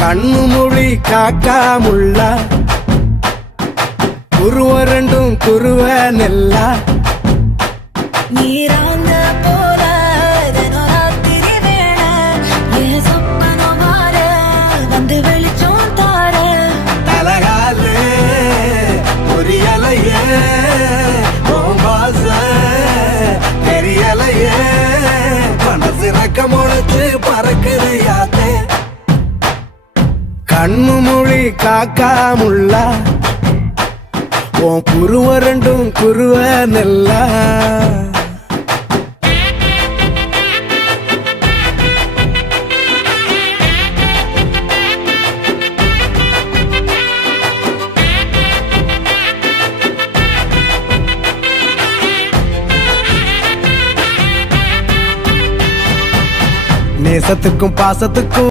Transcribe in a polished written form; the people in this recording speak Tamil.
கண்ணு மொழி காக்காமுள்ள குருவ ரெண்டும் குருவ நெல்லா நீராங்க போல தினராத்திரி வேள என் சொப்பனம் மாற வந்து வெளிச்சம் தார தலகாலே புரியலையே பாச தெரியலையே மனசு ரக்க முளைச்சு பறக்குது யாத்தே கண்ணு மொழி காக்காமுள்ள உன் குருவ ரெண்டும் குருவ நெல்லா நேசத்துக்கும் பாசத்துக்கும்